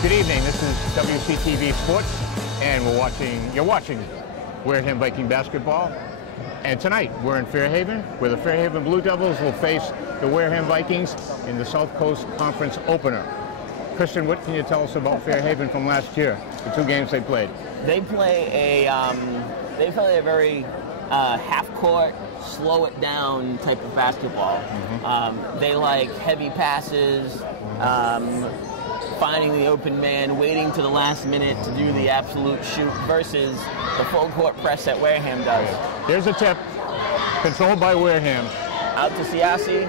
Good evening, this is WCTV Sports, and you're watching Wareham Viking basketball. And tonight, we're in Fairhaven, where the Fairhaven Blue Devils will face the Wareham Vikings in the South Coast Conference opener. Christian, what can you tell us about Fairhaven from last year, the two games they played? They play a very half-court, slow it down type of basketball. They like heavy passes, finding the open man, waiting to the last minute to do the absolute shoot versus the full court press that Wareham does. Here's a tip, controlled by Wareham. Out to Siasi.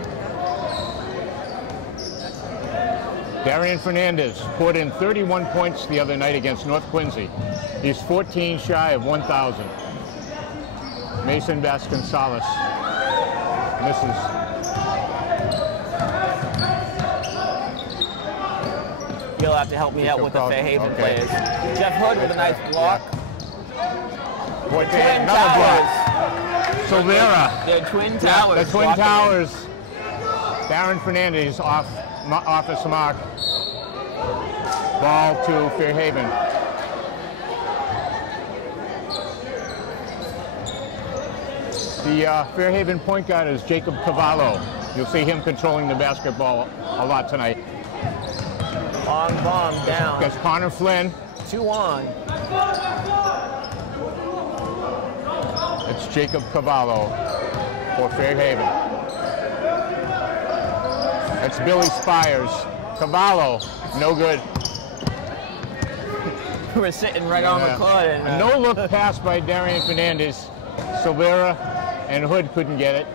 Darien Fernandes poured in 31 points the other night against North Quincy. He's 14 shy of 1,000. Mason Vasconcelos misses. You'll have to help me out with the Fairhaven players. Jeff Hood with a nice block. Twin towers. Silvera. They're twin towers. The twin towers. Darien Fernandes off his mark. Ball to Fairhaven. The Fairhaven point guard is Jacob Cavallo. You'll see him controlling the basketball a lot tonight. Long bomb down. That's Connor Flynn. 2 on. It's Jacob Cavallo for Fairhaven. That's Billy Spires. Cavallo, no good. We're sitting right on the court. And, a no-look pass by Darien Fernandes. Silvera and Hood couldn't get it.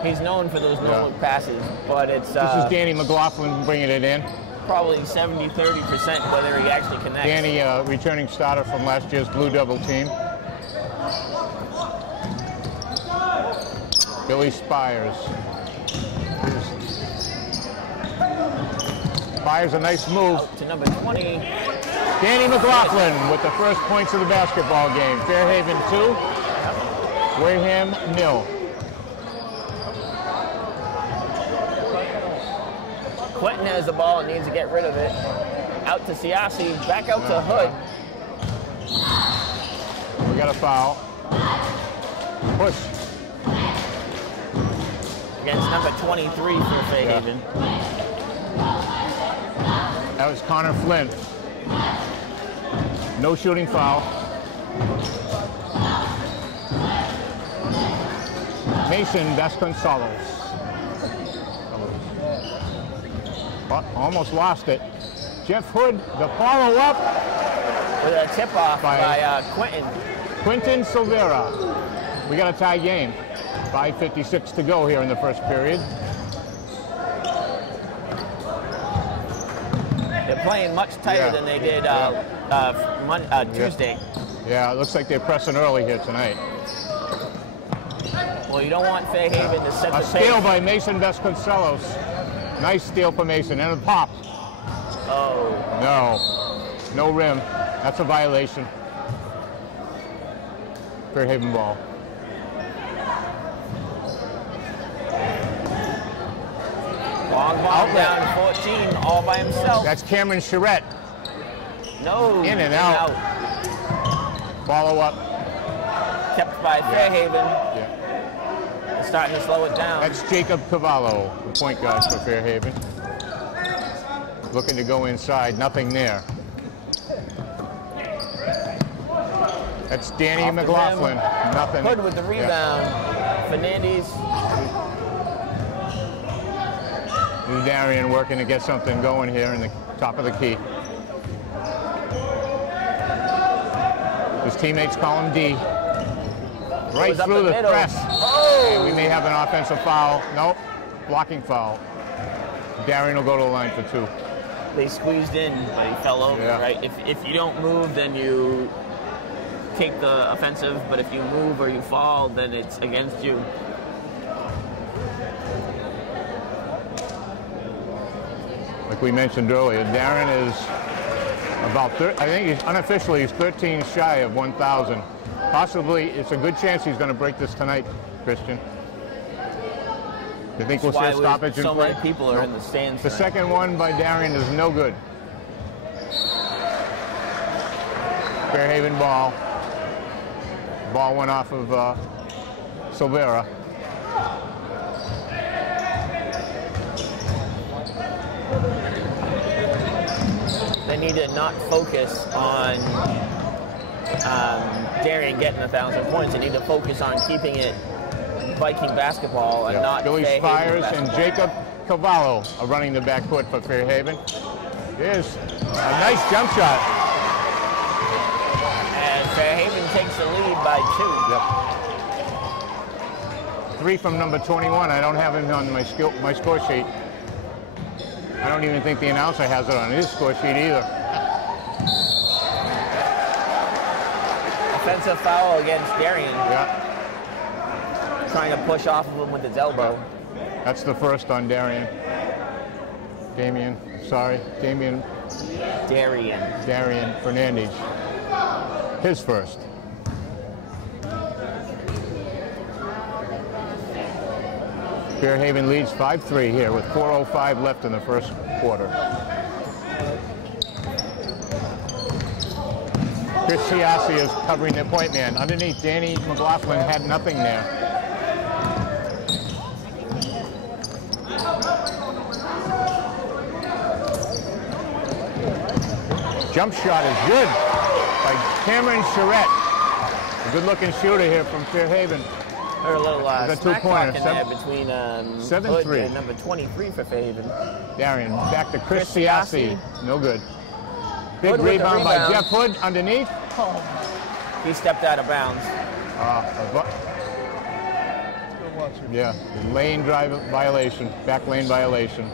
He's known for those no-look passes, but it's... this is Danny McLaughlin bringing it in. Probably 70-30% whether he actually connects. Danny, returning starter from last year's Blue Devil team. Billy Spires. Spires a nice move. Out to number 20. Danny McLaughlin with the first points of the basketball game. Fairhaven 2, Wareham 0. Clinton has the ball and needs to get rid of it. Out to Siasi, back out to Hood. We got a foul. Push. Against number 23 for Fairhaven. That was Connor Flynn. No shooting foul. Mason Vasconcelos. Almost lost it. Jeff Hood, the follow-up. With a tip-off by Quentin. Quentin Silvera. We got a tie game. 5:56 to go here in the first period. They're playing much tighter than they did Tuesday. Yeah, it looks like they're pressing early here tonight. Well, you don't want Fairhaven to set the pace. A steal by Mason Vasconcelos. Nice steal for Mason, and a pop. Oh. No rim. That's a violation. Fairhaven ball. Long ball down 14, all by himself. That's Cameron Charette. No. In and out. Follow up. Kept by Fairhaven. Starting to slow it down. That's Jacob Cavallo, the point guard for Fairhaven. Looking to go inside, nothing there. That's Danny McLaughlin, nothing. Hood with the rebound. Fernandes. Darien working to get something going here in the top of the key. His teammates call him D. Right through the press. Oh! We may have an offensive foul. Nope, blocking foul. Darien will go to the line for 2. They squeezed in, but he fell over, right? If you don't move, then you take the offensive, but if you move or you fall, then it's against you. Like we mentioned earlier, Darien is about, I think he's unofficially, he's 13 shy of 1,000. Possibly, it's a good chance he's going to break this tonight, Christian. You think we'll see a stoppage in so play? many people are in the stands. The second one by Darien is no good. Fairhaven ball. Ball went off of Silvera. They need to not focus on Darien getting 1,000 points. They need to focus on keeping it Viking basketball and not Billy Fairhaven Spires basketball. and Jacob Cavallo are running the backcourt for Fairhaven. Here's a nice jump shot. And Fairhaven takes the lead by 2. Yep. 3 from number 21. I don't have him on my score sheet. I don't even think the announcer has it on his score sheet either. Offensive foul against Darien. Yeah. Trying to push off of him with his elbow. That's the first on Darien. Darien Fernandes. His first. Fairhaven leads 5-3 here with 4:05 left in the first quarter. Chris Siassi is covering the point man. Underneath, Danny McLaughlin had nothing there. Jump shot is good by Cameron Charette. A good-looking shooter here from Fairhaven. Or a little smack talk in there between 7-3 Hood and number 23 for Fairhaven. Darien back to Chris Siassi. No good. Big Hood with the rebound by rebound. Jeff Hood underneath. He stepped out of bounds. Yeah, lane drive violation, back lane violation.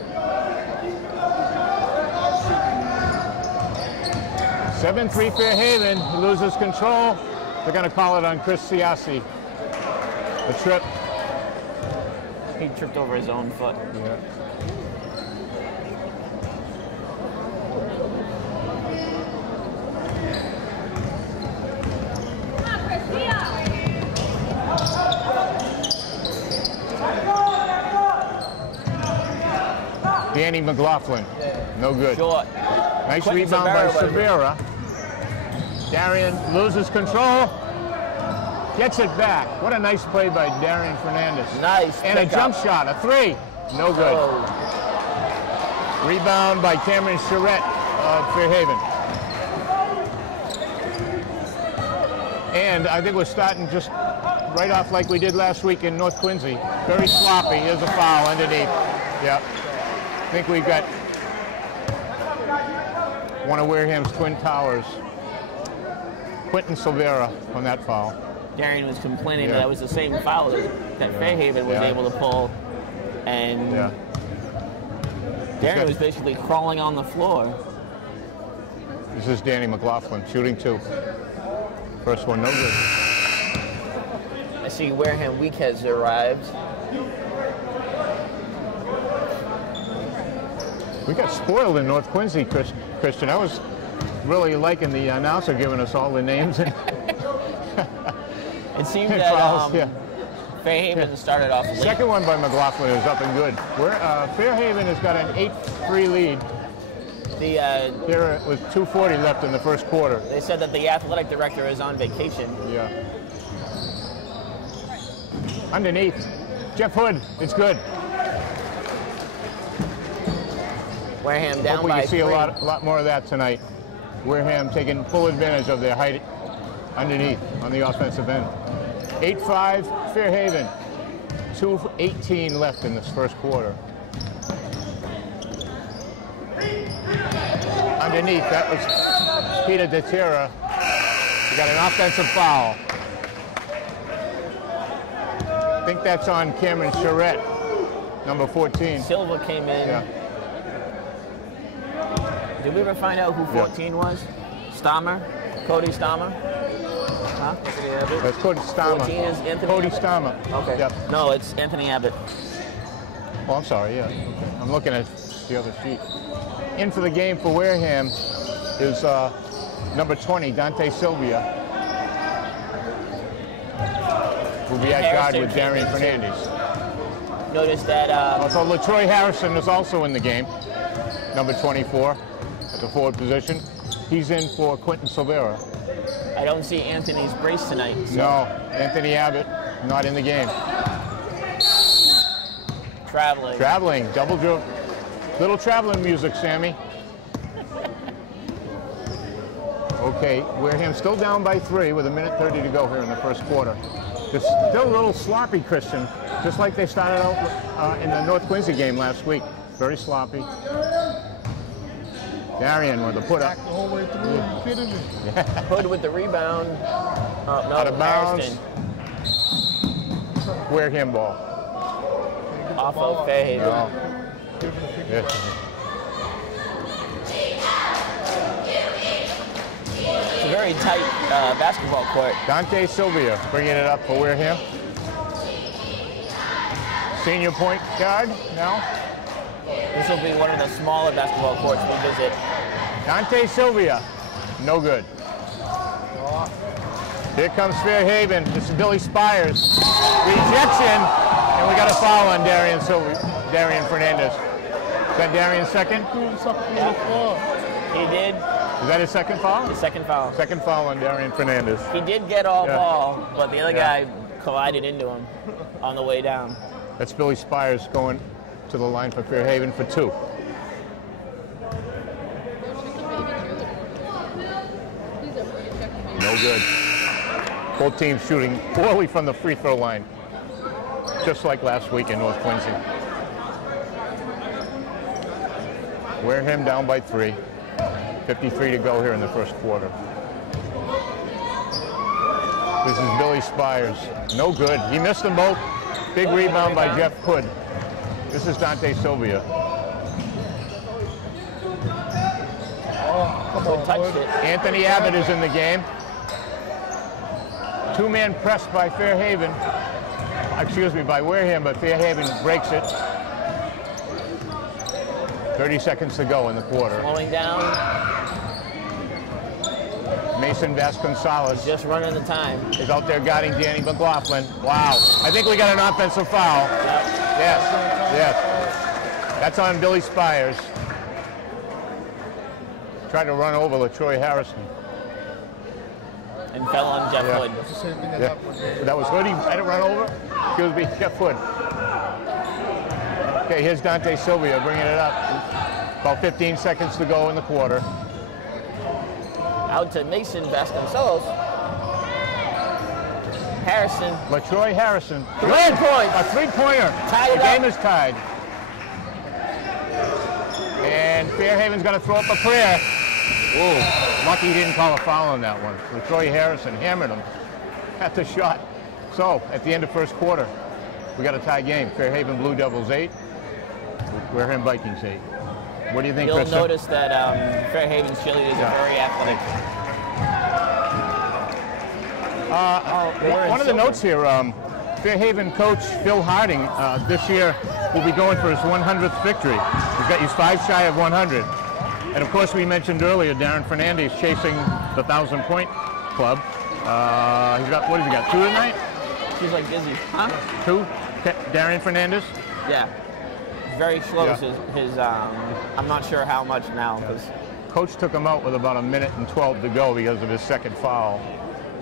7-3 Fairhaven, he loses control. They're going to call it on Chris Siassi. A trip. He tripped over his own foot. Yeah. Danny McLaughlin, no good. Short. Nice Quentin rebound by Silvera. Severa. Darien loses control, gets it back. What a nice play by Darien Fernandes. Nice And a jump shot, a 3. No good. Oh. Rebound by Cameron Charette of Fairhaven. And I think we're starting just right off like we did last week in North Quincy. Very sloppy. Here's a foul underneath. Yep. I think we've got one of Wareham's twin towers, Quentin Silvera, on that foul. Darien was complaining that it was the same foul that Fairhaven was able to pull, and Darien was basically crawling on the floor. This is Danny McLaughlin shooting 2. First one, no good. I see Wareham Week has arrived. We got spoiled in North Quincy, Christian. I was really liking the announcer giving us all the names. It seemed that Fairhaven started off late. Second one by McLaughlin is up and good. Fairhaven has got an 8-3 lead. There was 2:40 left in the first quarter. They said that the athletic director is on vacation. Yeah. Underneath, Jeff Hood, it's good. Wareham down Hope we by can see 3. a lot more of that tonight. Wareham taking full advantage of their height underneath on the offensive end. 8-5 Fairhaven. 2:18 left in this first quarter. Underneath, that was Peter DeTerra. We got an offensive foul. I think that's on Cameron Charette, number 14. Silva came in. Yeah. Did we ever find out who 14 was? Stammer? Cody Stammer? Huh? That's Cody Stammer. 14 is Anthony Cody Abbott? Stammer. Okay. Yep. No, it's Anthony Abbott. Oh, I'm sorry, yeah. Okay. I'm looking at the other sheet. In for the game for Wareham is number 20, Dante Sylvia. Will be at guard with Darien Fernandes. noticed that Also, LaTroy Harrison is also in the game, number 24 at the forward position. He's in for Quentin Silvera. I don't see Anthony's brace tonight. So. No, Anthony Abbott not in the game. Traveling, double drill. Little traveling music, Sammy. Okay, Wareham still down by 3 with 1:30 to go here in the first quarter. It's still a little sloppy, Christian, just like they started out in the North Quincy game last week. Very sloppy. Darien with the put up. The whole way through. Are you kidding me? Hood with the rebound. Oh, no, Out of bounds. Wareham ball. Off of Fairhaven. No. Yes. It's a very tight basketball court. Dante Sylvia bringing it up for Wareham. Senior point guard now. This will be one of the smaller basketball courts we visit. Dante Sylvia, no good. Here comes Fairhaven. This is Billy Spires. Rejection, and we got a foul on Darien Fernandes. Is that Darien's second? He did. Is that his second foul? His second foul. Second foul on Darien Fernandes. He did get all ball, but the other guy collided into him on the way down. That's Billy Spires going to the line for Fairhaven for 2. No good. Both teams shooting poorly from the free throw line, just like last week in North Quincy. Wareham down by 3. 53 to go here in the first quarter. This is Billy Spires. No good. He missed them both. Big rebound by Jeff Hood. This is Dante Sylvia. Hood touched it. Anthony Abbott is in the game. 2-man press by Fairhaven. Excuse me, by Wareham, but Fairhaven breaks it. 30 seconds to go in the quarter. Slowing down. Mason Vasconcelos Just running the time. is out there guarding Danny McLaughlin. Wow. I think we got an offensive foul. Yes, yes. That's on Billy Spires. Tried to run over LaTroy Harrison. And fell on Jeff Hood. That's the same thing that Yeah. happened. That was Hood. He had to run over. Excuse me, Jeff Hood. Okay, here's Dante Sylvia bringing it up. About 15 seconds to go in the quarter. Out to Mason Vasconcelos. Harrison. LaTroy Harrison. 3 points. A 3-pointer. Tied it The game up. is tied. And Fairhaven's going to throw up a prayer. Ooh, lucky he didn't call a foul on that one. LaTroy Harrison hammered him at the shot. So, at the end of first quarter, we got a tie game. Fairhaven Blue Devils 8, Wareham Vikings 8. What do you think, You'll Krista? notice that Fairhaven's cheerleaders are very athletic. One of the notes here, Fairhaven coach Phil Harding this year will be going for his 100th victory. He's 5 shy of 100. And of course, we mentioned earlier, Darien Fernandes chasing the 1,000-point club. He's got, what has he got, 2 tonight? She's like dizzy. Huh? 2? Darien Fernandes? Yeah. Very close. His I'm not sure how much now because Coach took him out with about 1:12 to go because of his second foul.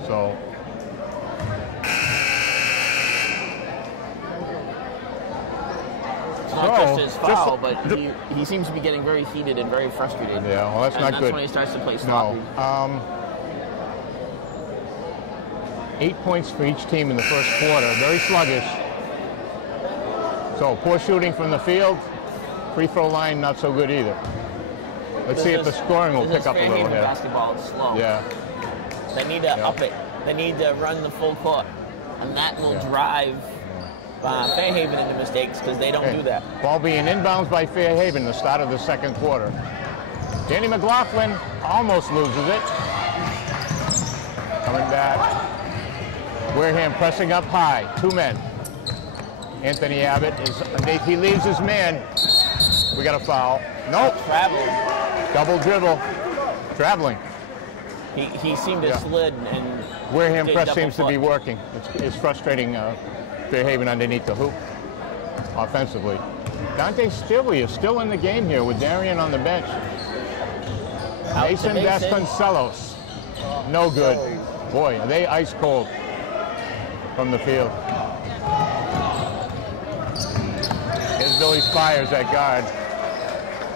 So. it's not just his foul, but he seems to be getting very heated and very frustrated. Yeah, well, that's and not that's good. when he starts to play sloppy. No. 8 points for each team in the first quarter. Very sluggish. So poor shooting from the field. Free throw line not so good either. Let's see if the scoring will pick up a little here. here. Basketball is slow. Yeah. They need to up it. They need to run the full court, and that will drive Fairhaven into mistakes because they don't do that. Ball being inbounds by Fairhaven, the start of the second quarter. Danny McLaughlin almost loses it. Coming back. Wareham pressing up high. 2 men. Anthony Abbott he leaves his man. We got a foul. Nope. Traveling. Double dribble. Traveling. He seemed to slid and Wareham did press double seems to be foot. working. It's frustrating Fairhaven underneath the hoop. offensively. Dante Stilly is still in the game here with Darien on the bench. Mason Vasconcelos, no good. Boy, are they ice cold from the field. Here's Billy Spires at guard.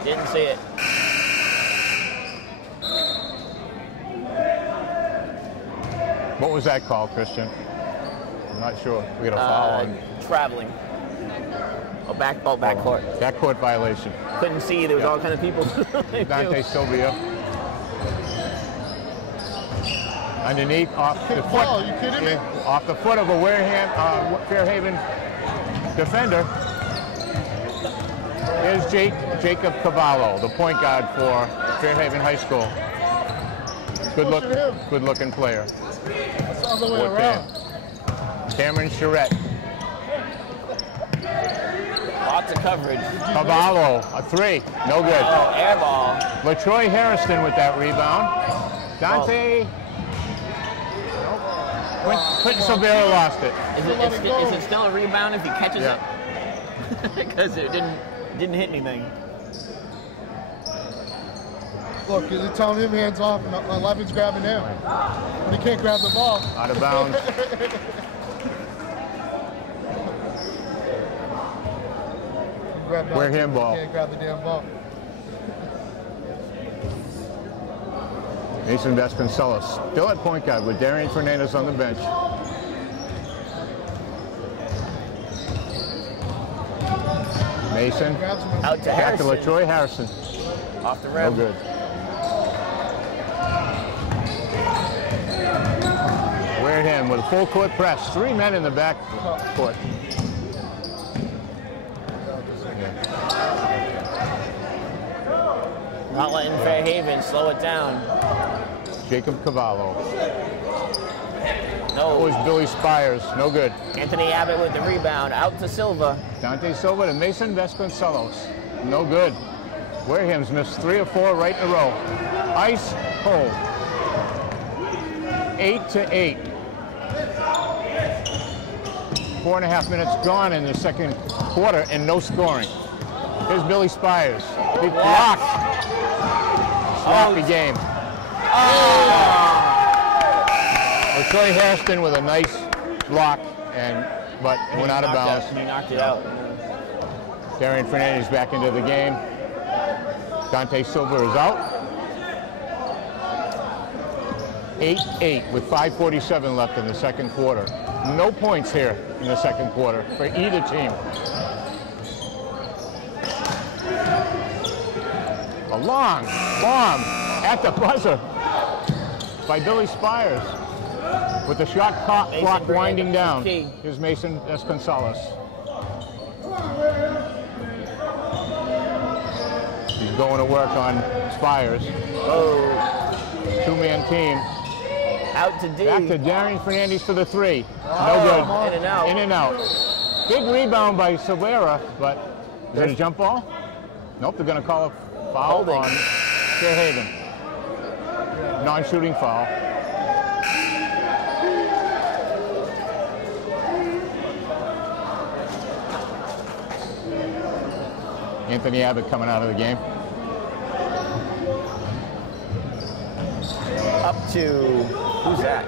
Didn't see it. What was that called, Christian? I'm not sure. We got a foul on. Traveling. Backcourt. Backcourt violation. Couldn't see. There was all kind of people. Dante Sylvia. Underneath, off the foot. Are you kidding me? Off the foot of a Wareham, Fairhaven defender. Here's Jacob Cavallo, the point guard for Fairhaven High School. Good looking player. That's all the way around. Cameron Charette. Lots of coverage. Cavallo, a three, no good. Oh, air ball. LaTroy Harrison with that rebound. Dante. Quentin Silvera lost it. Is it still a rebound if he catches it? Because it didn't hit anything. Look, they're telling him hands off, and 11's grabbing him. But he can't grab the ball. Out of bounds. Wareham ball. Can't grab the damn ball. Mason Vasconcelos still at point guard with Darien Fernandes on the bench. Mason Out to back to Harrison. LaTroy Harrison. Off the No rim. good. Wareham with a full court press. 3 men in the back court. Not letting Fairhaven slow it down. Jacob Cavallo. No. That was Billy Spires. No good. Anthony Abbott with the rebound. Out to Silva. Dante Silva to Mason Vasconcelos. No good. Wareham's missed 3 or 4 right in a row. Ice cold. 8-8. 4.5 minutes gone in the second quarter and no scoring. Here's Billy Spires. He blocked. Sloppy game. LaTroy Harrison with a nice block, but it went out of bounds. He knocked it out. Darien Fernandes back into the game. Dante Silva is out. 8-8 with 5:47 left in the second quarter. No points here in the second quarter for either team. A long bomb at the buzzer by Billy Spires with the shot clock winding down. Here's Mason Vasconcelos. He's going to work on Spires. Oh. 2-man team. Out to D. Back to Darien Fernandes for the 3. No good. In and out. In and out. Big rebound by Silvera, but is it a jump ball? Nope, they're going to call a foul Holding. on Fairhaven. Non-shooting foul. Anthony Abbott coming out of the game. Up to, who's that?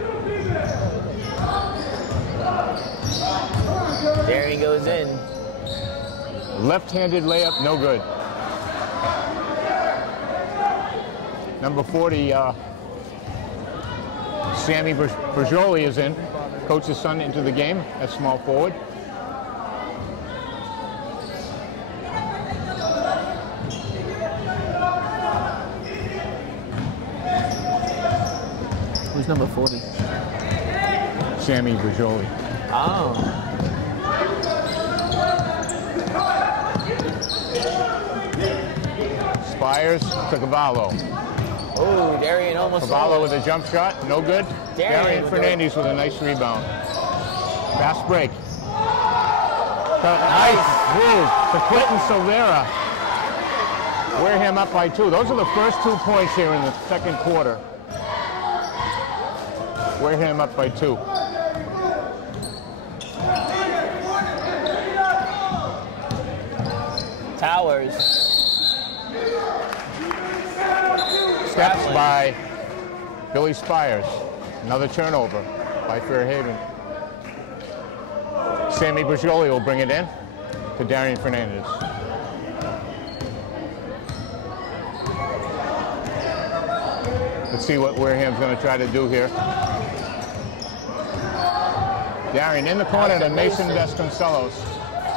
There he goes in. Left-handed layup, no good. Number 40, Sammy Bergioli is in. Coach's son into the game at small forward. Who's number 40? Sammy Bergioli. Oh. Spires to Cavallo. Oh, Darien almost. Cavallo with a jump shot, no good. Darien with Fernandes with a nice rebound. Fast break. Nice move to Quentin Silvera. Wareham up by 2. Those are the first 2 points here in the second quarter. Wareham up by 2. Bowers. Steps by Billy Spires. Another turnover by Fairhaven. Sammy Bajoli will bring it in to Darien Fernandes. Let's see what Wareham's going to try to do here. Darien in the corner to Mason Vasconcelos.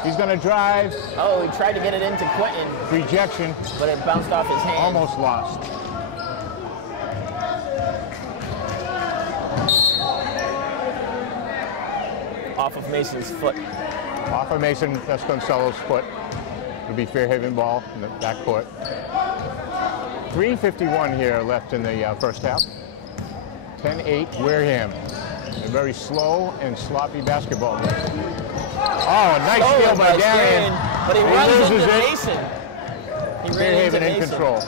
He's going to drive. Oh, he tried to get it into Quentin. Rejection. But it bounced off his hand. Almost lost. Off of Mason's foot. Off of Mason Vasconcelos' foot. It'll be Fairhaven ball in the backcourt. 3:51 here left in the first half. 10-8 Wareham. A very slow and sloppy basketball game. Oh, a nice steal by Darien. But he runs loses into it. Mason. He ran Fairhaven into in Mason. control.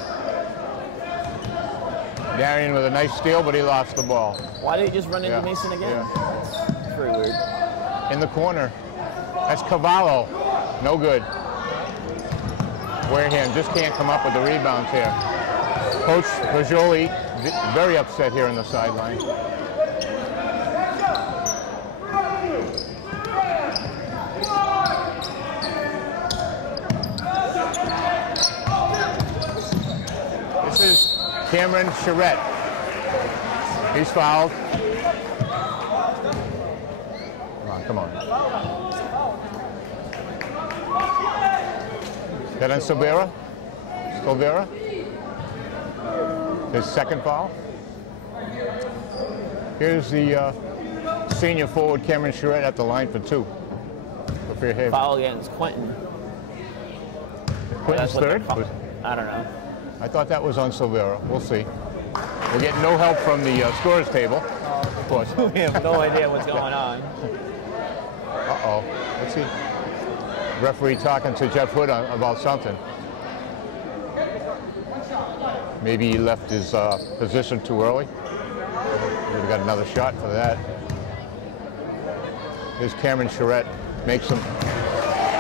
Darien with a nice steal, but he lost the ball. Why did he just run into Mason again? Yeah. That's very weird. In the corner. That's Cavallo. No good. Wareham just can't come up with the rebounds here. Coach Bajoli very upset here on the sideline. This is Cameron Charette. He's fouled. Come on. Is that on Silvera? Silvera? His second foul. Here's the senior forward Cameron Charette at the line for two. For Fairhaven. Foul against Quentin. Quentin's third? I don't know. I thought that was on Silvera. We'll see. We'll get no help from the scorer's table, of course. We have no idea what's going on. Uh-oh. Let's see. Referee talking to Jeff Hood about something. Maybe he left his position too early. Would have got another shot for that. Here's Cameron Charette. Makes them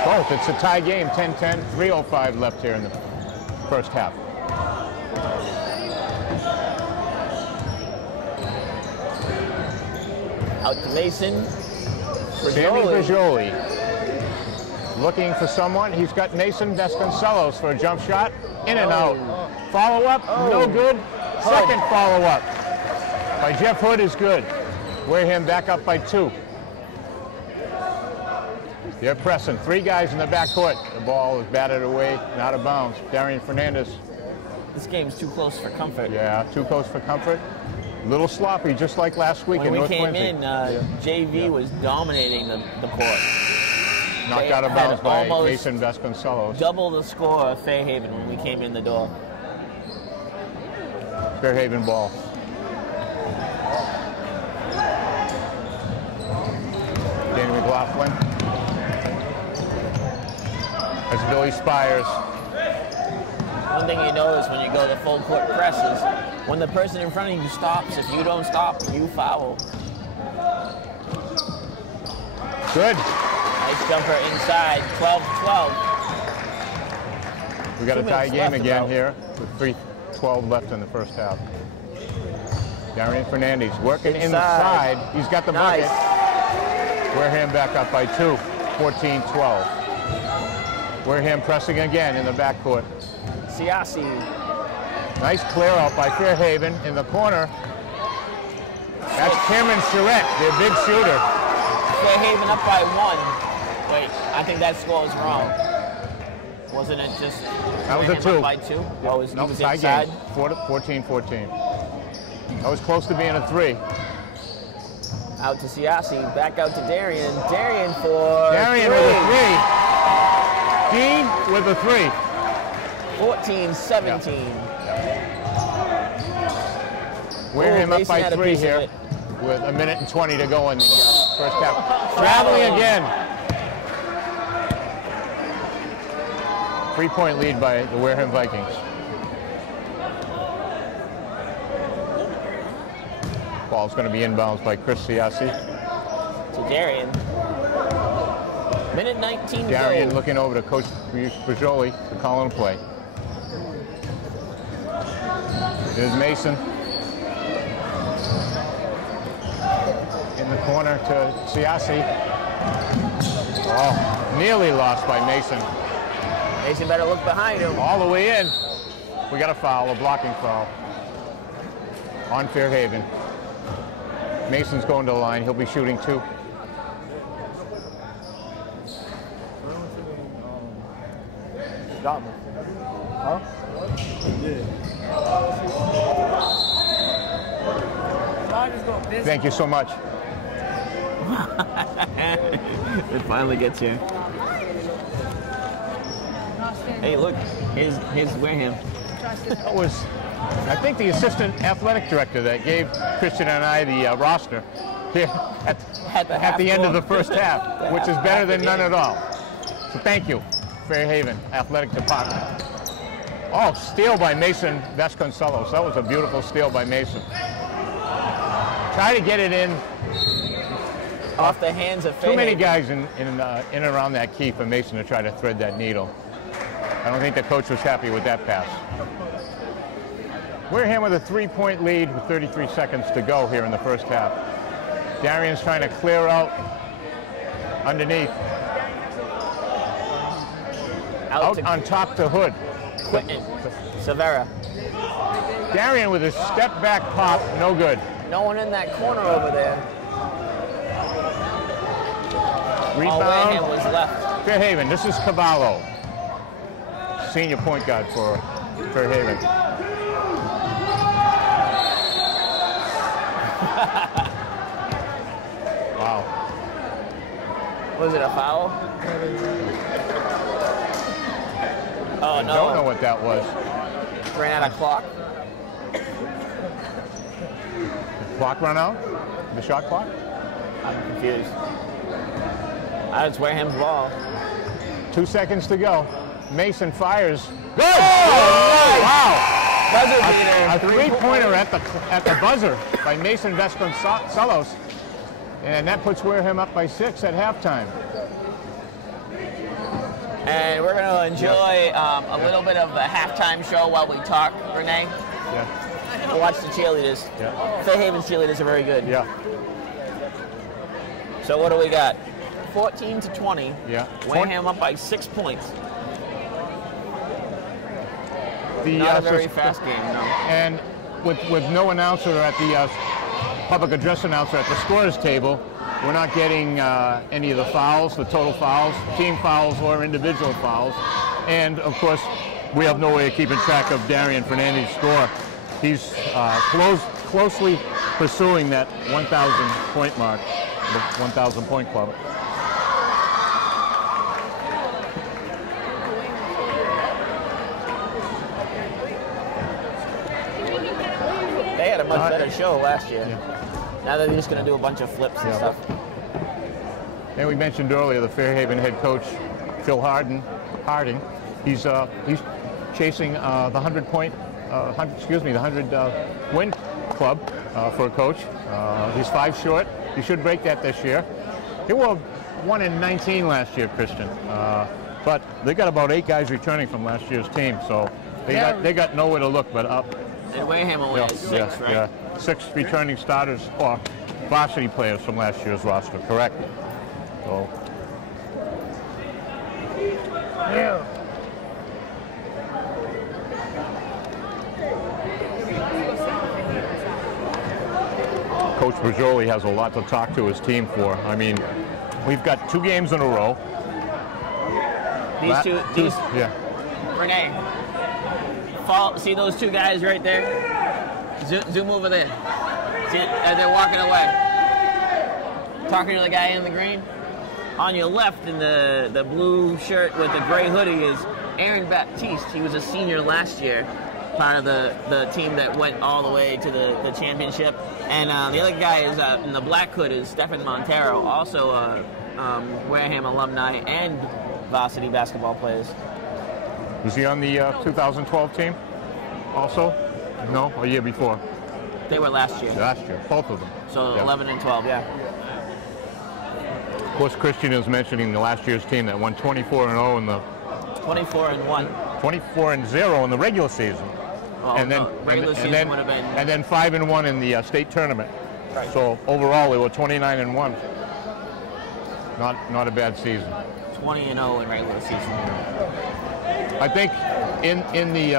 both. It's a tie game, 10-10, 3:05 left here in the first half. Out to Mason. Sammy Bajoli looking for someone. He's got Mason Vasconcelos for a jump shot. In and out. Follow up, no good. Second follow up by Jeff Hood is good. Wareham back up by 2. They're pressing. 3 guys in the backcourt. The ball is batted away and out of bounds. Darien Fernandes. This game's too close for comfort. Yeah, too close for comfort. A little sloppy, just like last week when in we North came Quincy. in, JV was dominating the court. Knocked out of bounds by Mason Vasconcelos. Double the score of Fairhaven when we came in the door. Fairhaven ball. Danny McLaughlin. That's Billy Spires. One thing you notice when you go to full court presses, when the person in front of you stops, if you don't stop, you foul. Good. Nice jumper inside, 12-12. We got a tie game again here with 3:12 left in the first half. Darien Fernandes working inside. He's got the bucket. Wareham back up by 2, 14-12. Wareham pressing again in the backcourt. Siasi. Nice clear out by Fairhaven in the corner. That's Cameron Charette, their big shooter. Fairhaven up by 1. Wait, I think that score was wrong. Wasn't it just that was a 2. Up by 2? Oh, it was tie inside? Game. 14-14. That was close to being a 3. Out to Siasi, back out to Darien. Darien for Darien 3. with a 3. Dean with a 3. 14-17. Wareham up by 3 here with 1:20 to go in the first half. Traveling again. 3-point lead by the Wareham Vikings. Ball's going to be inbounds by Chris Siasi. To Darien. Minute 19 to Darien go. looking over to Coach Bajoli to call him play. There's Mason. In the corner to Siasi. Oh, nearly lost by Mason. Mason better look behind him. All the way in. We got a foul, a blocking foul on Fairhaven. Mason's going to the line. He'll be shooting 2. Huh? Thank you so much. It finally gets you. Hey, look, here's Wareham. That was, I think, the assistant athletic director that gave Christian and I the roster here at the end of the first half, which is better than none at all. So thank you, Fairhaven Athletic Department. Oh, steal by Mason Vasconcelos. That was a beautiful steal by Mason. Try to get it in. Off the hands of Fairhaven. Too many guys in and around that key for Mason to try to thread that needle. I don't think the coach was happy with that pass. Wareham with a 3-point lead with 33 seconds to go here in the first half. Darien's trying to clear out underneath. Out on top to Hood. Quentin. Severa. Darien with a step back pop, no good. No one in that corner over there. Rebound. All Wareham was left. Fairhaven, this is Cavallo. Senior point guard for Fairhaven. Wow. Was it a foul? Oh, no. I don't know what that was. Ran out of clock. The clock run out? The shot clock? I'm confused. That's Wareham's ball. 2 seconds to go. Mason fires. Good! Oh, Wow! Buzzer beater. A three-pointer at the buzzer by Mason Vasconcelos. And that puts Wareham up by 6 at halftime. And we're going to enjoy a little bit of the halftime show while we talk, Renee. Yeah. We'll watch the cheerleaders. Yeah. Fairhaven's cheerleaders are very good. Yeah. So what do we got? 14 to 20. Yeah. Wareham up by 6 points. Not a very fast game, no. And with no announcer at the public address announcer at the scorers table, we're not getting any of the fouls, the total fouls, team fouls, or individual fouls. And of course, we have no way of keeping track of Darien Fernandes' score. He's closely pursuing that 1,000 point mark, the 1,000 point club. They had a much better show last year. Yeah. Now they're just going to do a bunch of flips and stuff. And we mentioned earlier the Fairhaven head coach, Phil Harding. He's chasing the 100 win club for a coach. He's 5 short. He should break that this year. They were 1-19 last year, Christian. But they got about 8 guys returning from last year's team, so they got nowhere to look but up. And Wareham only has 6, right? Yeah, 6 returning starters or varsity players from last year's roster, correct? So. Yeah. Coach Bajoli has a lot to talk to his team for. I mean, we've got 2 games in a row. Yeah. Renee, see those 2 guys right there? Zoom over there. See it as they're walking away. Talking to the guy in the green. On your left in the blue shirt with the gray hoodie is Aaron Baptiste. He was a senior last year, part of the team that went all the way to the championship. And the other guy is in the black hood is Stefan Montero, also a Wareham alumni and varsity basketball players. Was he on the 2012 team also? No, a year before. They were last year. Last year, both of them. So yeah. 11 and 12, yeah. Of course, Christian is mentioning the last year's team that won 24-0 in the 24-1. 24-0 in the regular season, Well, and then regular season would have been. and then 5-1 in the state tournament. Right. So overall, they were 29-1. Not a bad season. 20-0 in regular season. I think in the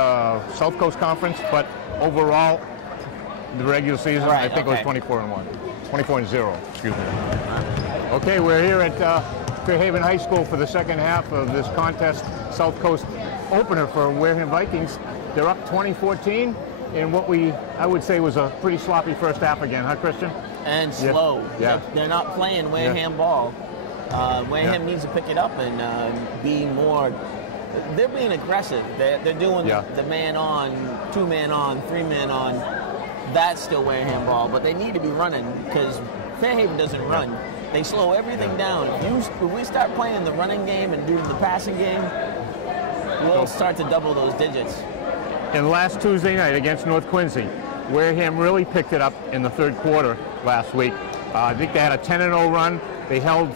South Coast Conference, but overall, the regular season, Right, I think okay. it was 24-1, 24-0. Excuse me. Okay, we're here at Fairhaven High School for the second half of this contest, South Coast opener for Wareham Vikings. They're up 20-14 in what I would say was a pretty sloppy first half again, huh, Christian? And slow. Yeah. They're not playing Wareham ball. Wareham needs to pick it up and be more. They're being aggressive. They're doing the man on, 2-man on, 3-man on. That's still Wareham ball, but they need to be running because Fairhaven doesn't run. They slow everything down. If we start playing the running game and do the passing game, we'll start to double those digits. And last Tuesday night against North Quincy, Wareham really picked it up in the third quarter last week. I think they had a 10-0 run. They held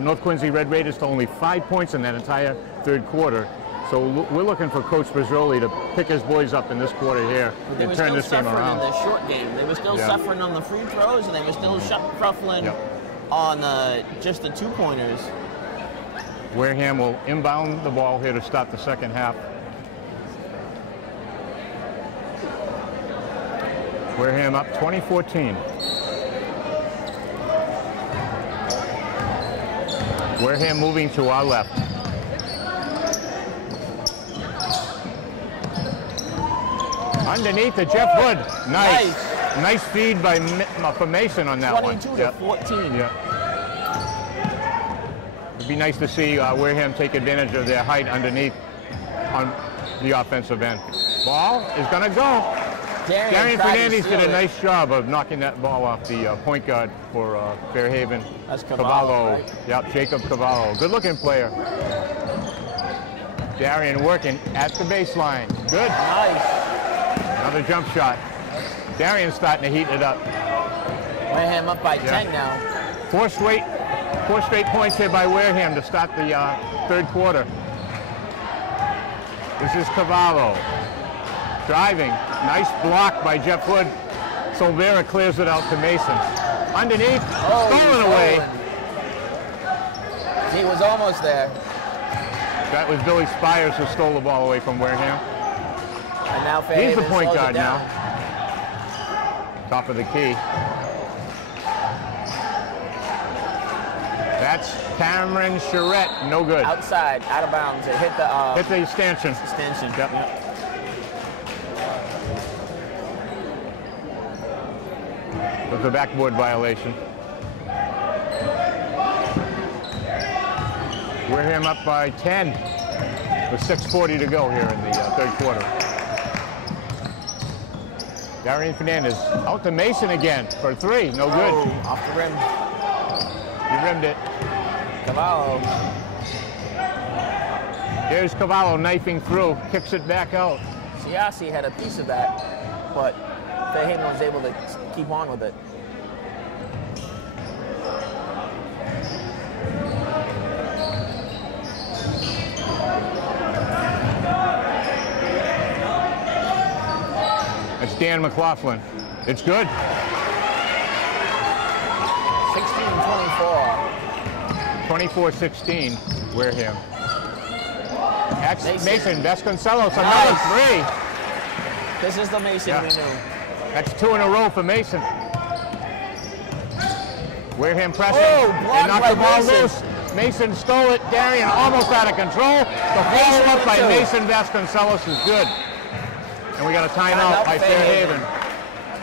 North Quincy Red Raiders to only 5 points in that entire third quarter. So we're looking for Coach Brazzoli to pick his boys up in this quarter here and turn this game around. They were still suffering in the short game. They were still suffering on the free throws, and they were still suffering on just the 2-pointers. Wareham will inbound the ball here to start the second half. Wareham up 20-14. Wareham moving to our left. Underneath to Jeff Wood. Nice feed for Mason on that 22-14. Yeah. It'd be nice to see Wareham take advantage of their height underneath on the offensive end. Ball is going to go. Darien Fernandes did a nice job of knocking that ball off the point guard for Fairhaven. That's Cavallo. Right? Yep, Jacob Cavallo. Good-looking player. Darien working at the baseline. Good. Nice. Another jump shot. Darien's starting to heat it up. Wareham up by 10 now. Four straight points here by Wareham to start the third quarter. This is Cavallo. Driving. Nice block by Jeff Wood. Solvera clears it out to Mason. Underneath. Stolen away. He was almost there. That was Billy Spires who stole the ball away from Wareham. And now Fairhaven He's the point slows guard it down. now. Top of the key. That's Cameron Charette. No good. Outside, out of bounds. It hit the stanchion. Yep. It was a backboard violation. Wareham up by 10 with 6:40 to go here in the third quarter. Darien Fernandes out to Mason again for 3. No good. Oh, off the rim. He rimmed it. Cavallo. There's Cavallo knifing through, kicks it back out. Siassi had a piece of that, but Fairhaven was able to keep on with it. It's Dan McLaughlin. It's good. 16-24. 24-16, Wareham. Mason Vasconcelos, Nice. another 3. This is the Mason we knew. That's 2 in a row for Mason. Wareham pressing. Oh, They blocked knocked by the ball Mason. loose. Mason stole it. Darien almost out of control. The follow-up by Mason Vasconcelos is good. And we got a timeout by Fairhaven.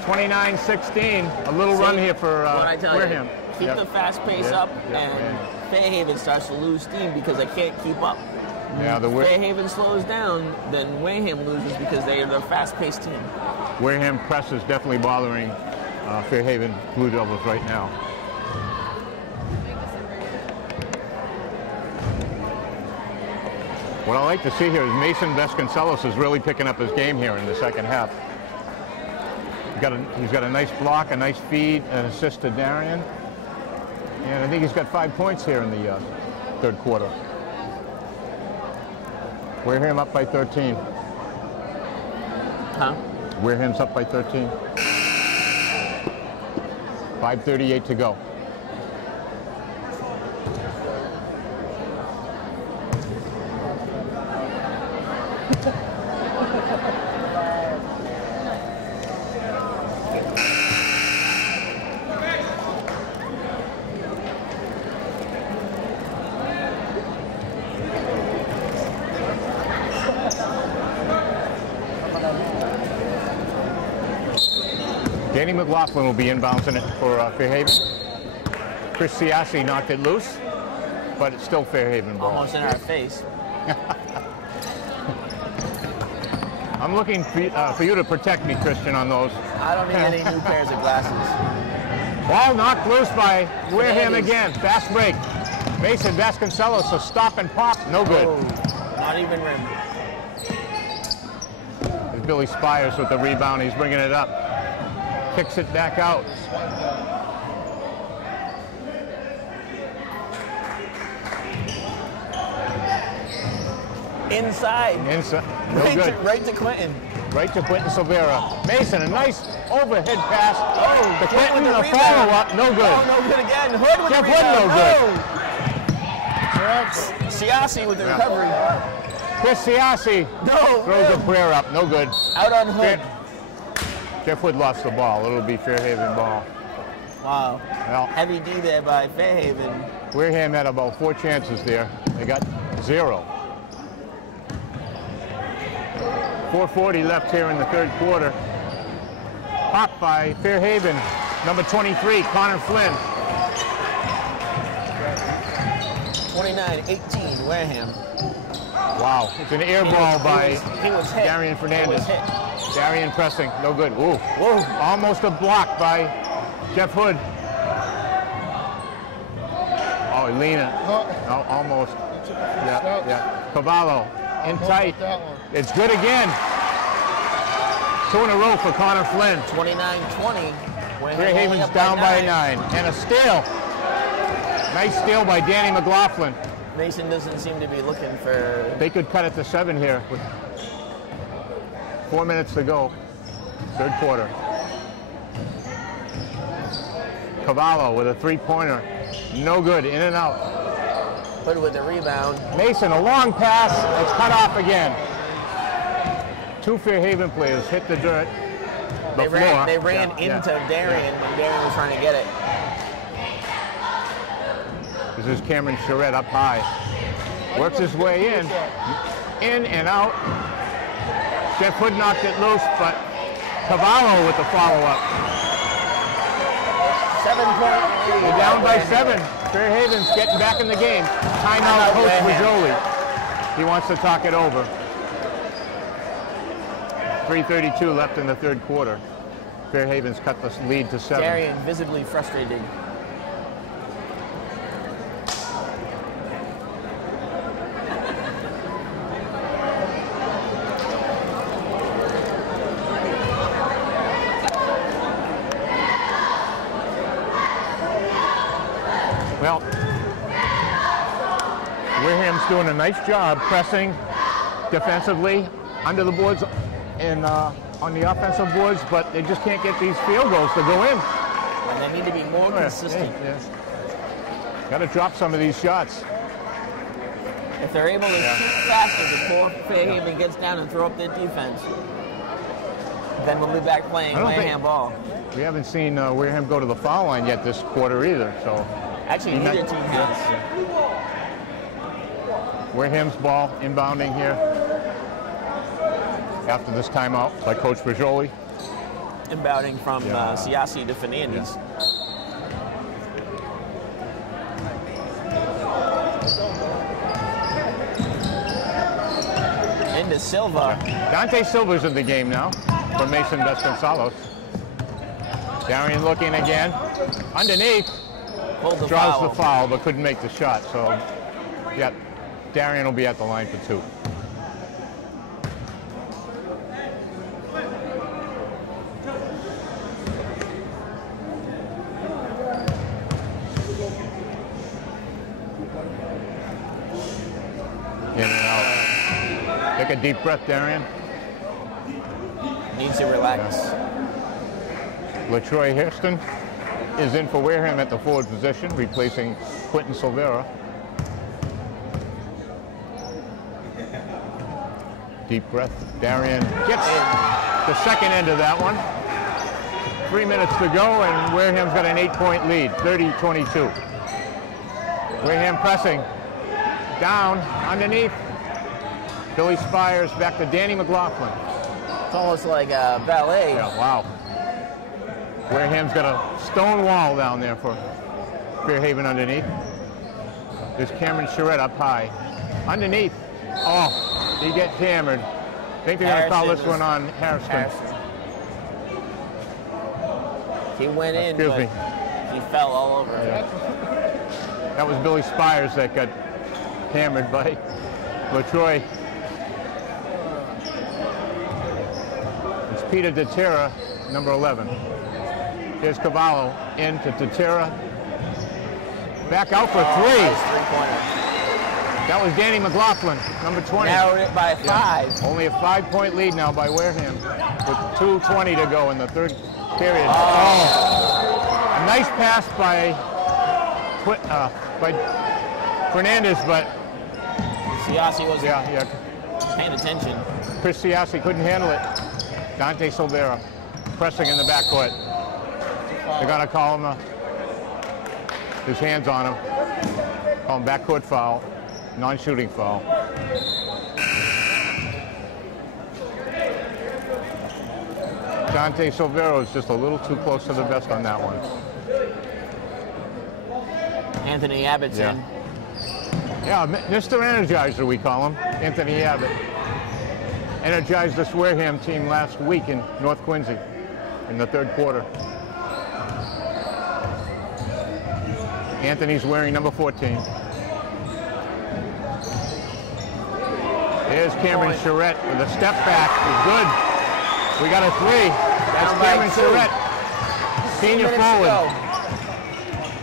29-16. A little run here for Wareham. Keep the fast pace up, and Fairhaven starts to lose steam because they can't keep up. Yeah, Fairhaven slows down, then Wareham loses because they are the fast-paced team. Wareham press is definitely bothering Fairhaven Blue Devils right now. What I like to see here is Mason Vasconcelos is really picking up his game here in the second half. He's got a nice block, a nice feed, an assist to Darien. And I think he's got 5 points here in the third quarter. Wareham up by 13. Huh? Wareham's up by 13. 5:38 to go. Danny McLaughlin will be inbouncing it for Fairhaven. Chris Siassi knocked it loose, but it's still Fairhaven ball. Almost in our face. I'm looking for you to protect me, Christian, on those. I don't need any new pairs of glasses. Ball knocked loose by Wareham Fernandes. again. Fast break. Mason Vasconcelos, a stop and pop. No good. Oh, not even rim. There's Billy Spires with the rebound. He's bringing it up. Kicks it back out. Inside. Inside. No good. Right to Quentin. Right to Quentin Silvera. Mason, a nice overhead pass. Oh, to Quentin, with the a rebound. follow-up. No good. Oh, no good again. Hood with Jeff the Hood, rebound. no Siassi with the recovery. Chris Siassi No. throws a prayer up. No good. Out on Hood. Jeff Hood lost the ball. It'll be Fairhaven ball. Wow. Well, Heavy D there by Fairhaven. Wareham had about 4 chances there. They got 0. 4:40 left here in the third quarter. Popped by Fairhaven, number 23, Connor Flynn. 29-18, Wareham. Wow, it's an air ball by He was hit. Darien He was Fernandes. hit. Darien pressing, no good. Ooh. Whoa. Almost a block by Jeff Hood. Oh, Lena. No, almost. Yeah. Cavallo in tight. It's good again. 2 in a row for Connor Flynn. 29-20. Fairhaven's down by 9. And a steal. Nice steal by Danny McLaughlin. Mason doesn't seem to be looking for... They could cut it to 7 here with 4 minutes to go. Third quarter. Cavallo with a 3-pointer. No good, in and out. Hood with the rebound. Mason, a long pass. It's cut off again. 2 Fairhaven players hit the dirt. They ran into Yeah. Darien when Darien was trying to get it. This is Cameron Charette up high. Works his way in and out. Jeff Hood knocked it loose, but Cavallo with the follow-up. 7-point lead. They're down by 7. Fairhaven's getting back in the game. Timeout, Coach Mazzoli. He wants to talk it over. 3:32 left in the third quarter. Fairhaven's cut the lead to 7. Darien visibly frustrated. Well, Wareham's doing a nice job pressing defensively under the boards and on the offensive boards, but they just can't get these field goals to go in. And they need to be more consistent. Yes. Got to drop some of these shots. If they're able to shoot faster before Fairhaven gets down and throw up their defense, then we'll be back playing Wareham ball. We haven't seen Wareham go to the foul line yet this quarter either. So actually, neither team has. Wareham's ball inbounding here after this timeout by Coach Bajoli. Inbounding from Siassi to Fernandes. Into Silva. Dante Silva's in the game now for Mason Vasconcelos. Darien looking again. Underneath. Draws the foul, but couldn't make the shot. So, yeah, Darien will be at the line for 2. In and out. Take a deep breath, Darien. Needs to relax. LaTroy Hairston is in for Wareham at the forward position, replacing Quentin Silvera. Deep breath. Darien gets the second end of that one. 3 minutes to go, and Wareham's got an 8-point lead, 30-22. Wareham pressing. Down, underneath. Billy Spires back to Danny McLaughlin. It's almost like a ballet. Yeah, wow. Wareham's got a stone wall down there for Fairhaven underneath. There's Cameron Charette up high. Underneath. Oh, he gets hammered. I think they're going to call this one on Harrison. He went in, Excuse but me. he fell all over him. Yeah. That was Billy Spires that got hammered by LaTroy. It's Peter DeTerra, number 11. Here's Cavallo into DeTerra. Back out for three. Nice three-pointer. That was Danny McLaughlin, number 20. Narrowed it by 5. Yeah. Only a 5-point lead now by Wareham with 2:20 to go in the third period. Oh. A nice pass by Fernandes, but Siassi wasn't paying attention. Chris Siassi couldn't handle it. Dante Silvera pressing in the backcourt. They're going to call him his hands on him. Call him backcourt foul, non-shooting foul. Dante Silvera is just a little too close to the vest on that one. Anthony Abbott's in. Yeah, Mr. Energizer, we call him, Anthony Abbott. Energized this Wareham team last week in North Quincy in the third quarter. Anthony's wearing number 14. There's Cameron Charette with a step back. Good. We got a three. That's Cameron Charette. Senior forward.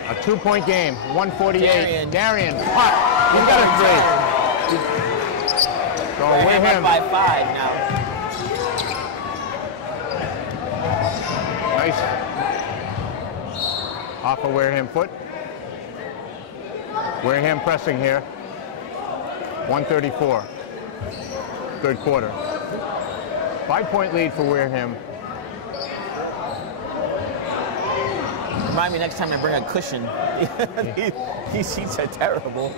A 2-point game. 148. Darien. Hot. He's got a three. So Wareham by 5 now. Nice. Off of Wareham foot. Wareham pressing here. 134. Third quarter. 5-point lead for Wareham. Remind me next time I bring a cushion. These seats are terrible.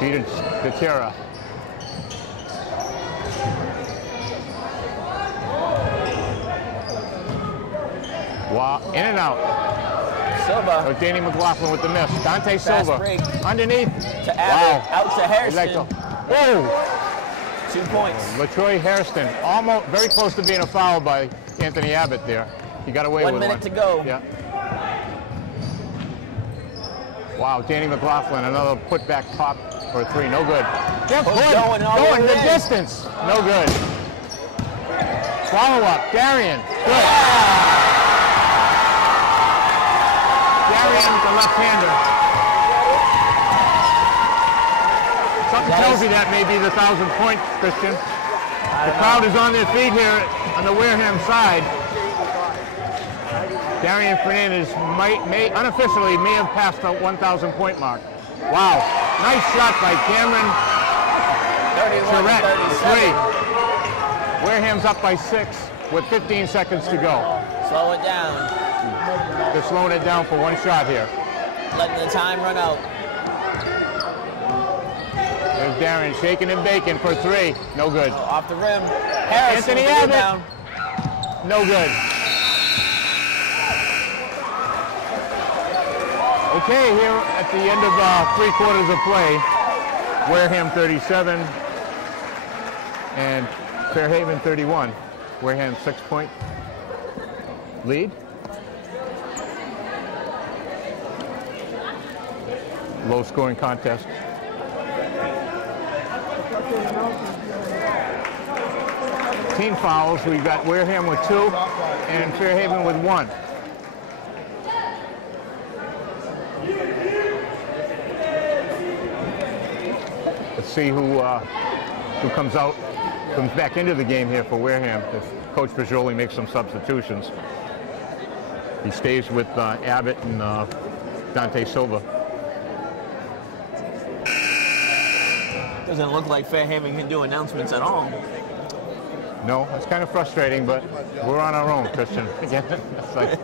Peter DeTerra. Wow, in and out. Silva. So Danny McLaughlin with the miss. Dante Silva. Break. Underneath. To Abbott. Wow. Out to Harrison. Whoa! 2 points. LaTroy Hairston. Almost very close to being a foul by Anthony Abbott there. He got away with 1 minute to go. Yeah. Wow, Danny McLaughlin, another putback pop for a three. No good. Jeff Hood going the distance. No good. Follow up. Darien. Good. Darien with the left-hander. Something tells me that may be the 1,000-point, Christian. The crowd is on their feet here on the Wareham side. Darien Fernandes may unofficially have passed the 1,000-point mark. Wow, nice shot by Cameron Charette. Three. Wareham's up by 6 with 15 seconds to go. Slow it down. They're slowing it down for one shot here. Letting the time run out. There's Darien shaking and baking for 3. No good. Off the rim. Harrison. Anthony Abbott. No good. Okay, here at the end of 3 quarters of play, Wareham 37 and Fairhaven 31. Wareham 6-point lead. Low-scoring contest. Team fouls. We've got Wareham with 2 and Fairhaven with 1. see who comes back into the game here for Wareham if Coach Pajoli makes some substitutions. He stays with Abbott and Dante Silva. Doesn't look like Fairhaven can do announcements at all. No, it's kind of frustrating, but we're on our own, Christian. Again, it's like,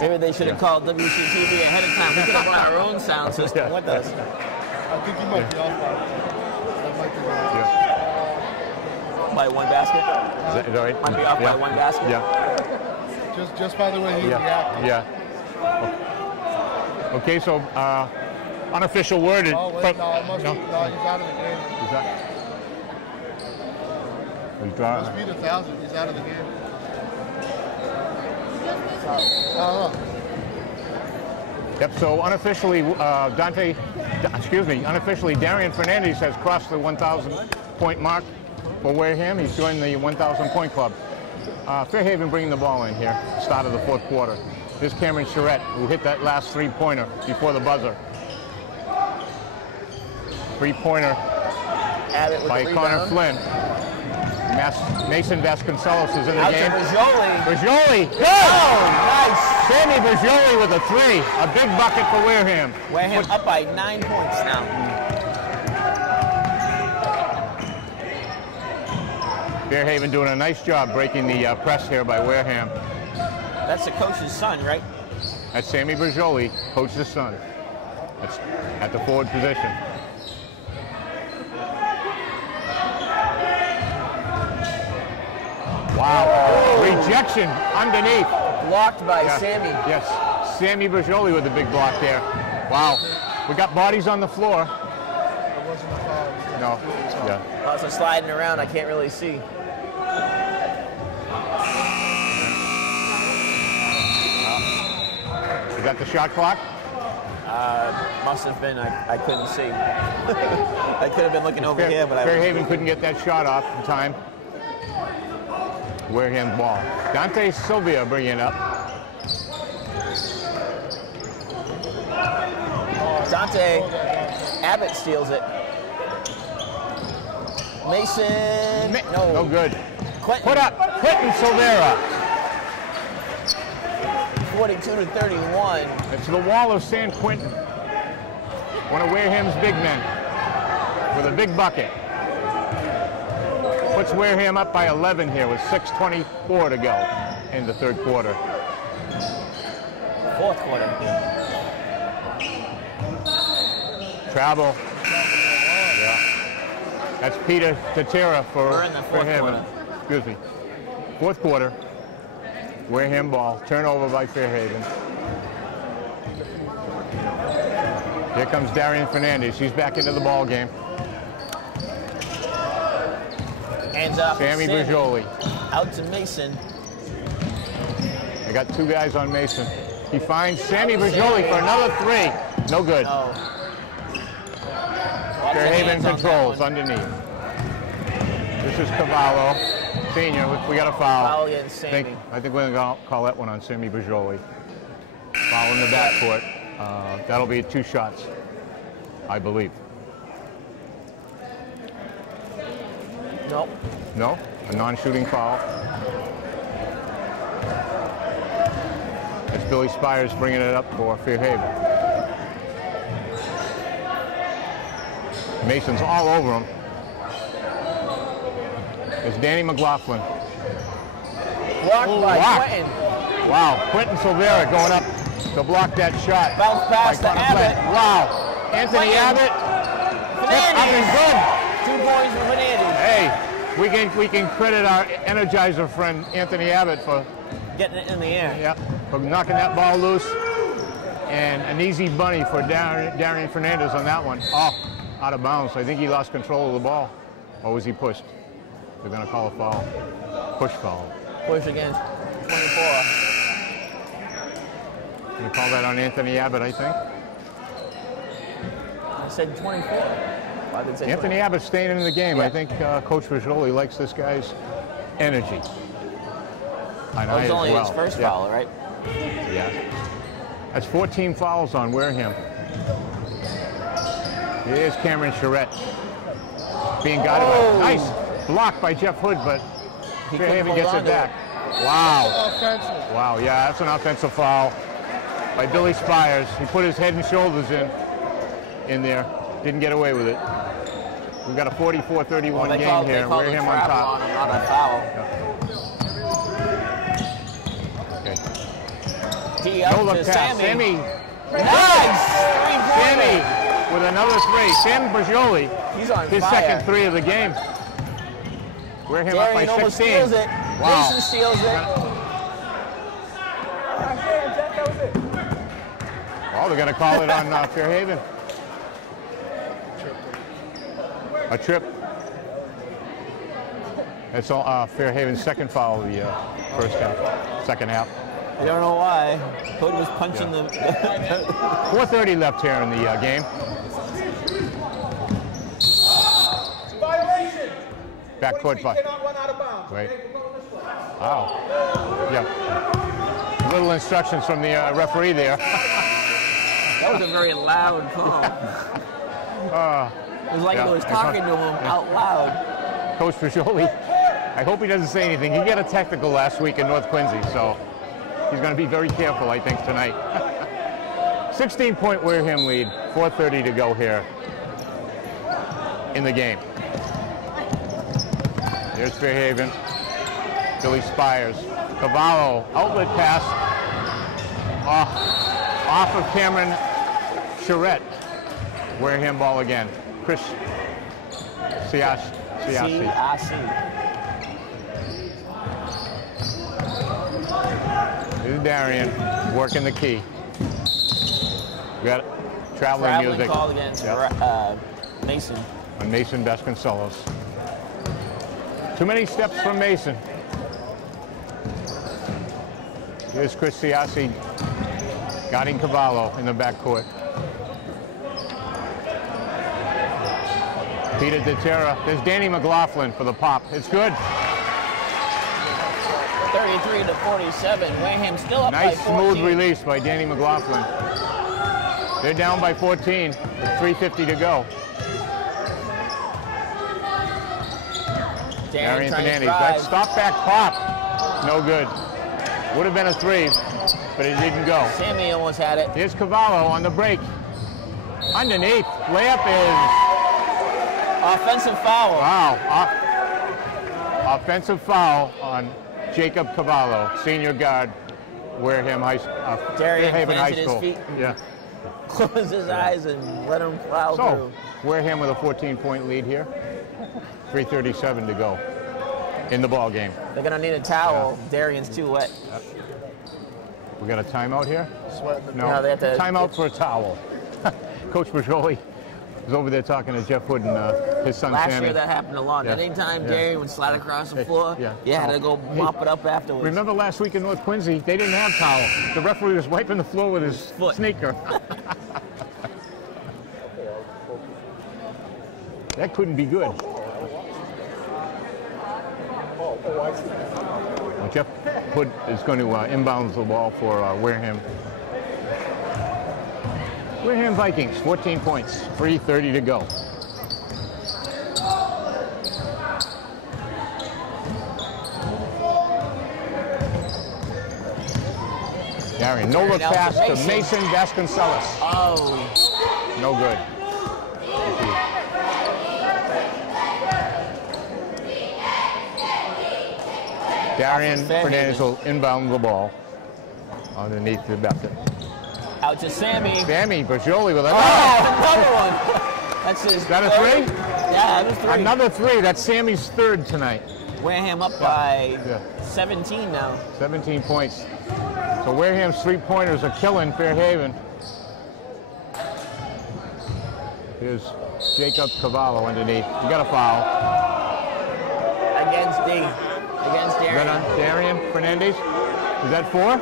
maybe they should have called WCTV ahead of time. We could have brought our own sound system with us. I think he might be off By one basket? is that right? Might be off by one basket? Yeah. Just by the way he reacted. Yeah. Okay, so unofficial word. Oh, wait, no, he's out of the game. He's Must be the 1,000. He's out of the game. I don't know. Yep, so unofficially, unofficially, Darien Fernandes has crossed the 1,000 point mark for Wareham. He's joined the 1,000 point club. Fairhaven bringing the ball in here, start of the fourth quarter. There's Cameron Charette, who hit that last three-pointer before the buzzer. Three-pointer by Connor Flynn. Mason Vasconcelos is in the game. Bajoli, good! Oh, nice! Sammy Bajoli with a three. A big bucket for Wareham. Wareham up by 9 points now. Fairhaven doing a nice job breaking the press here by Wareham. That's the coach's son, right? That's Sammy Bajoli, coach's son. That's at the forward position. Wow. Rejection underneath. Blocked by Sammy. Yes. Sammy Bajoli with a big block there. Wow. We got bodies on the floor. It wasn't a foul. No. Yeah. Also sliding around, I can't really see. Is that the shot clock? Must have been. I couldn't see. I could have been looking over here, but Fairhaven couldn't get that shot off in time. Wareham ball. Dante Silva bringing it up. Dante Abbott steals it. Mason. No good. Quentin. Put up. Quentin Silvera. 42-31. It's the wall of San Quentin. One of Wareham's big men with a big bucket. Puts Wareham up by 11 here with 6:24 to go in the third quarter. Fourth quarter. Travel. Yeah. That's Peter Tatera for We're in the fourth Fairhaven. quarter. Excuse me. Fourth quarter. Wareham ball. Turnover by Fairhaven. Here comes Darien Fernandes. He's back into the ball game. Hands off. Sammy Bajoli. Out to Mason. I got two guys on Mason. He finds Sammy Bajoli for another three. No good. Oh. Fairhaven controls underneath. This is Cavallo, senior. We got a foul. Foul against Sammy. I think we're going to call that one on Sammy Bajoli. Foul in the backcourt. That'll be 2 shots, I believe. Nope. No? A non-shooting foul. That's Billy Spires bringing it up for Fairhaven. Mason's all over him. It's Danny McLaughlin. Blocked by blocked. Quentin. Wow, Quentin Silvera going up to block that shot. Bounce pass to by Connor Abbott. Flynn. Wow, Anthony Quentin. Abbott. Tip up and good. 2 points for Fernandes. Hey, we can credit our Energizer friend Anthony Abbott for Getting it in the air. for knocking that ball loose, and an easy bunny for Darien Fernandes on that one. Oh, out of bounds. I think he lost control of the ball, or was he pushed? They're going to call a foul. Push foul. Push against 24. You call that on Anthony Abbott, I think. I said 24. I did say Anthony Abbott staying in the game. Yeah. I think Coach Pajoli likes this guy's energy. And Well, I it's as only well. his first foul, right? Yeah. That's 14 fouls on Wareham. Here's Cameron Charette being guarded by, nice block by Jeff Hood, but Fairhaven gets it back. Wow. Offensive. Wow, yeah, that's an offensive foul by Billy Spires. He put his head and shoulders in there. Didn't get away with it. We've got a 44-31 game here. Wareham on top. Not a foul. Okay. No look pass. Sammy. Nice! Sammy with another three. Sam Bajoli. He's on his fire. Second three of the game. Wareham up by 16. Steals it. Wow. Mason steals it. Oh, they're going to call it on Fairhaven. A trip. That's Fairhaven's second foul of the first half, second half. I don't know why. Hood was punching the. 4:30 left here in the game. Backcourt by. Right. Wow. Yeah. Little instructions from the referee there. That was a very loud call. It was like he was talking to him out loud. Coach Pajoli, I hope he doesn't say anything. He got a technical last week in North Quincy, so he's going to be very careful, I think, tonight. 16-point Wareham lead, 4:30 to go here in the game. Here's Fairhaven. Billy Spires. Cavallo, outlet pass off of Cameron Charette. Wareham ball again. Chris Siasi. This is Darien working the key. We got traveling music. Call against Mason. On Mason Vasconcelos. Too many steps from Mason. Here's Chris Siasi guarding Cavallo in the backcourt. Peter DeTerra. There's Danny McLaughlin for the pop. It's good. 33-47. Wareham still up nice by 14. Smooth release by Danny McLaughlin. They're down by 14 with 3:50 to go. Darien Fernandes. That stop back pop. No good. Would have been a three, but it didn't go. Sammy almost had it. Here's Cavallo on the break. Underneath. Layup is... Offensive foul. Wow. Offensive foul on Jacob Cavallo, senior guard, Wareham High School. Fairhaven High School. His feet. Yeah. Close his eyes and let him plow through. Wareham with a 14-point lead here. 3:37 to go in the ball game. They're gonna need a towel. Yeah. Darien's too wet. We got a timeout here? No, they have to. Timeout for a towel. Coach Pajoli was over there talking to Jeff Hood and his son Sammy. Last year that happened a lot. Yeah. Anytime Darien would slide across the floor, you had to go mop it up afterwards. Remember last week in North Quincy, they didn't have towels. The referee was wiping the floor with his sneaker. That couldn't be good. Well, Jeff Hood is going to inbound the ball for Wareham. Wareham Vikings, 14 points, 3:30 to go. Darien, no look pass to Mason Vasconcelos. Oh. No good. Darien Fernandes will inbound the ball underneath the basket. Out to Sammy. Sammy Bajoli with another one. That's his. Is that a three? Yeah, that was three. Another three. That's Sammy's third tonight. Wareham up by 17 now. 17 points. So Wareham's three-pointers are killing Fairhaven. Here's Jacob Cavallo underneath. You got a foul. Against Darien. Is that on Darien Fernandes? Is that 4?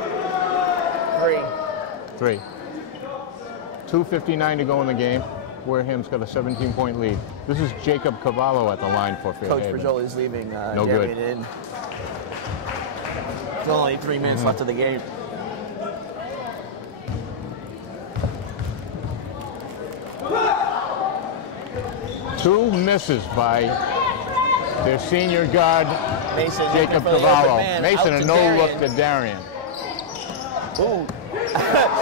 3. 2:59 to go in the game. Wareham's got a 17-point lead. This is Jacob Cavallo at the line for Fairhaven. Coach Pajoli is leaving no Darien good. in. Still only 3 minutes left of the game. 2 misses by their senior guard, Mason Jacob looking for the open Cavallo. man, Mason, out a to no-look Darien. to Darien. Ooh.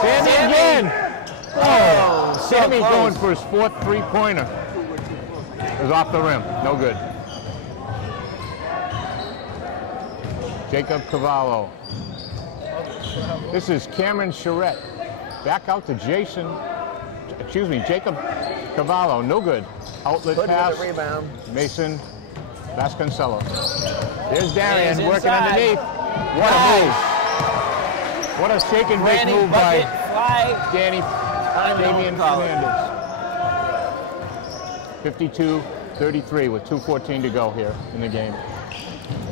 Sammy again! Oh, so Sammy's close. going for his 4th three-pointer. It was off the rim. No good. Jacob Cavallo. This is Cameron Charette. Back out to Jacob Cavallo. No good. Outlet Good pass. with the rebound. Mason Vasconcelos. There's Darien He's working inside. underneath. What a move. What a shake and bake move by flag. Darien Fernandes. 52-33 with 2:14 to go here in the game.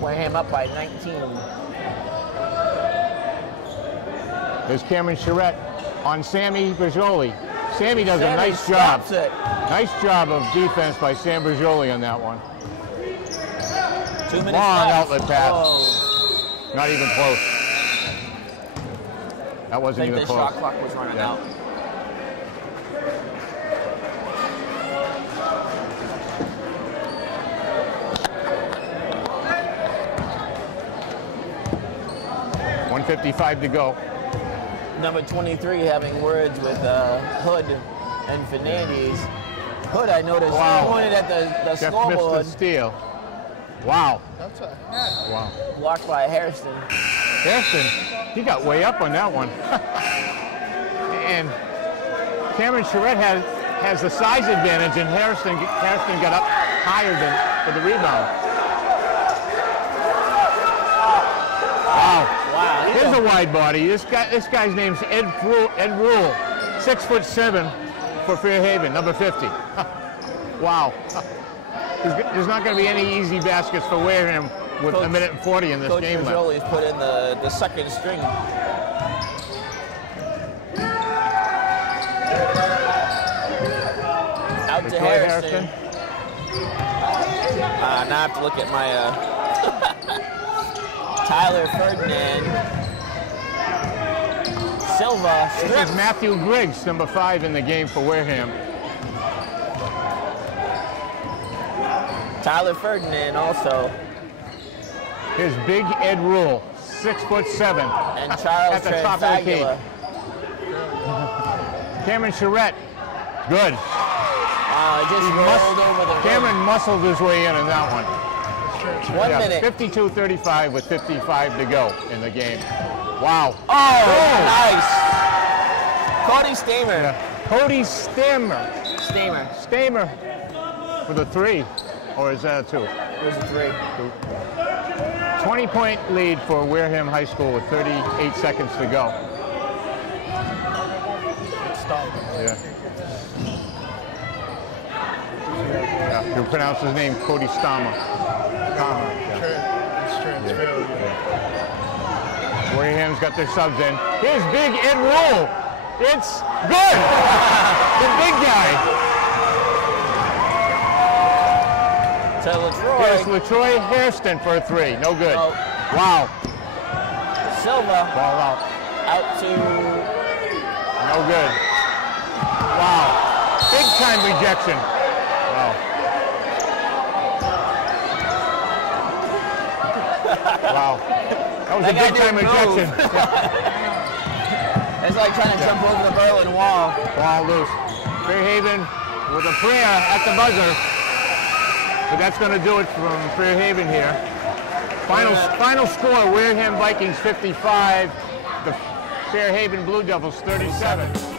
Wareham up by 19. There's Cameron Charette on Sammy Bergioli. Sammy does a nice job. Stops it. Nice job of defense by Sam Bergioli on that one. 2 minutes Long left. outlet pass. Oh. Not even close. That I wasn't think even the close. shot clock was running out. .155 to go. Number 23 having words with Hood and Fernandes. Hood, I noticed, pointed at the Jeff scoreboard. missed the steal. Wow. That's a hat. Wow. Blocked by Hairston. Hairston, he got way up on that one. And Cameron Charette has the size advantage, and Hairston got up higher than for the rebound. Wow. Wow. Here's a wide body. This guy's name's Ed Rule, 6'7" for Fairhaven, number 50. Wow. There's not going to be any easy baskets for Wareham with Coach, 1:40 in this Coach game left. Bergioli's put in the second string. Out to Detroit Hairston. Now I have to look at my Tyler Ferdinand. Silva This strips. is Matthew Griggs, number 5 in the game for Wareham. Tyler Ferdinand also. Here's Big Ed Rule, 6'7", And Charles at the top of the key. Transfagula. Cameron Charette, good. Just rolled over the rim. Cameron muscled his way in on that one. 1 minute. 52-35 with 55 to go in the game. Wow. Oh, nice. Cody Stamer. Yeah. Cody Stamer Stamer. with a 3, or is that a 2? There's a 3. 20-point lead for Wareham High School with 38 seconds to go. Yeah. You pronounce his name Cody Stamer. Wareham's got their subs in. Here's Big Ed Rule. It's good. The big guy. To Latroy. Here's Latroy Hairston for a 3. No good. Oh. Wow. Silva Ball out. out to No good. Wow. Big time rejection. Wow. Wow. That was a big time rejection. It's like trying to jump over the Berlin Wall. Ball loose. Fairhaven with a prayer at the buzzer. But that's going to do it from Fairhaven here. Final score, Wareham Vikings 55, the Fairhaven Blue Devils 37.